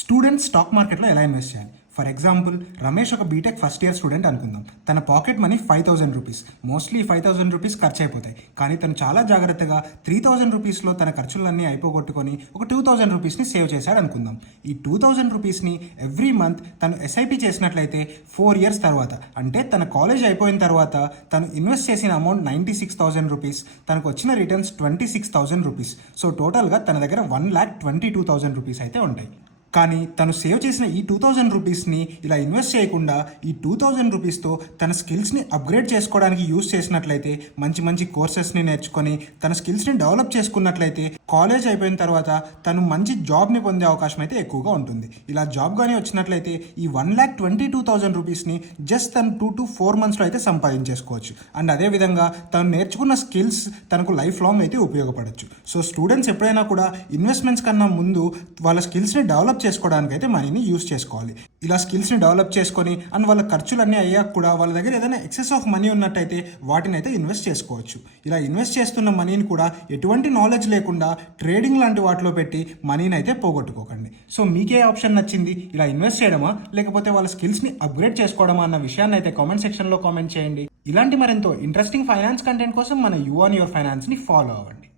Students stock మార్కెట్లో ఎలా invest చేయాలి? ఫర్ ఎగ్జాంపుల్, రమేష్ ఒక బీటెక్ ఫస్ట్ ఇయర్ స్టూడెంట్ అనుకుందాం. తన pocket money 5,000 rupees. Mostly 5,000 rupees ఖర్చు అయిపోతాయి. కానీ తను చాలా జాగ్రత్తగా 3,000 రూపీస్లో తన ఖర్చులన్నీ అయిపోగొట్టుకొని ఒక 2,000 రూపీస్ని సేవ్ చేశాడు అనుకుందాం. ఈ 2,000 రూపీస్ని ఎవ్రీ మంత్ తను ఎస్ఐపి చేసినట్లయితే 4 ఇయర్స్ తర్వాత, అంటే తన కాలేజ్ అయిపోయిన తర్వాత తను ఇన్వెస్ట్ చేసిన అమౌంట్ 96,000 రూపీస్, తనకు వచ్చిన రిటర్న్స్ 26,000 రూపీస్. సో టోటల్గా తన దగ్గర 1,22,000 రూపీస్ అయితే ఉంటాయి. కానీ తను సేవ్ చేసిన ఈ 2,000 రూపీస్ని ఇలా ఇన్వెస్ట్ చేయకుండా ఈ 2,000 రూపీస్తో తన స్కిల్స్ని అప్గ్రేడ్ చేసుకోవడానికి యూజ్ చేసినట్లయితే, మంచి మంచి కోర్సెస్ని నేర్చుకొని తన స్కిల్స్ని డెవలప్ చేసుకున్నట్లయితే కాలేజ్ అయిపోయిన తర్వాత తను మంచి జాబ్ని పొందే అవకాశం అయితే ఎక్కువగా ఉంటుంది. ఇలా జాబ్ కానీ వచ్చినట్లయితే ఈ 1,22,000 రూపీస్ని జస్ట్ తను 2 to 4 మంత్స్లో అయితే సంపాదించేసుకోవచ్చు. అండ్ అదేవిధంగా తను నేర్చుకున్న స్కిల్స్ తనకు లైఫ్ లాంగ్ అయితే ఉపయోగపడవచ్చు. సో స్టూడెంట్స్ ఎప్పుడైనా కూడా ఇన్వెస్ట్మెంట్స్ కన్నా ముందు వాళ్ళ స్కిల్స్ని డెవలప్ చేసుకోవడానికి అయితే మనీని యూజ్ చేసుకోవాలి. ఇలా స్కిల్స్ని డెవలప్ చేసుకొని అండ్ వాళ్ళ ఖర్చులన్నీ అయ్యాక కూడా వాళ్ళ దగ్గర ఏదైనా ఎక్సెస్ ఆఫ్ మనీ ఉన్నట్టయితే వాటిని అయితే ఇన్వెస్ట్ చేసుకోవచ్చు. ఇలా ఇన్వెస్ట్ చేస్తున్న మనీని కూడా ఎటువంటి నాలెడ్జ్ లేకుండా ట్రేడింగ్ లాంటి వాటిలో పెట్టి మనీని అయితే పోగొట్టుకోకండి. సో మీకే ఆప్షన్ నచ్చింది? ఇలా ఇన్వెస్ట్ చేయడమా, లేకపోతే వాళ్ళ స్కిల్స్ని అప్గ్రేడ్ చేసుకోవడమా అన్న విషయాన్ని అయితే కామెంట్ సెక్షన్లో కామెంట్ చేయండి. ఇలాంటి మరెంతో ఇంట్రెస్టింగ్ ఫైనాన్స్ కంటెంట్ కోసం మన యు ఆన్ యువర్ ఫైనాన్స్ని ఫాలో అవ్వండి.